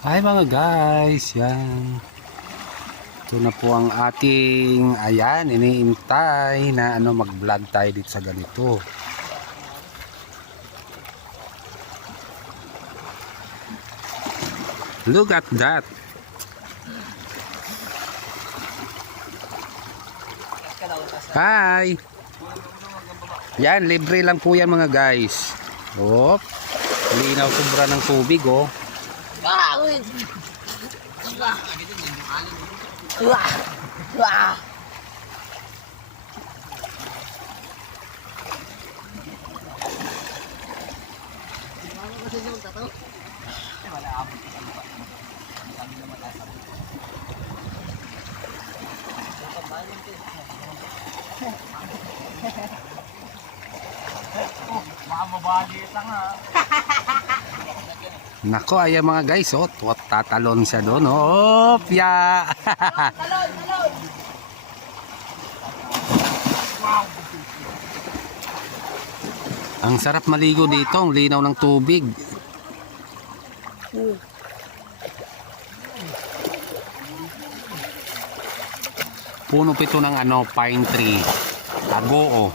Hi mga guys, yan. Ito na po ang ating, ayan, iniintay na ano, mag-vlog tayo dito sa ganito. Look at that. Hi. Yan, libre lang po yan mga guys. Op. Linaw sobra ng tubig oh. Ah, wait. Wah. Wah. Nako, ayan mga guys, oh, tuwat tatalon siya doon. Oh, pya! talon, talon! Ang sarap maligo dito, ang linaw ng tubig. Oh. Puno pito ng ano, pine tree. Agoo. Oh.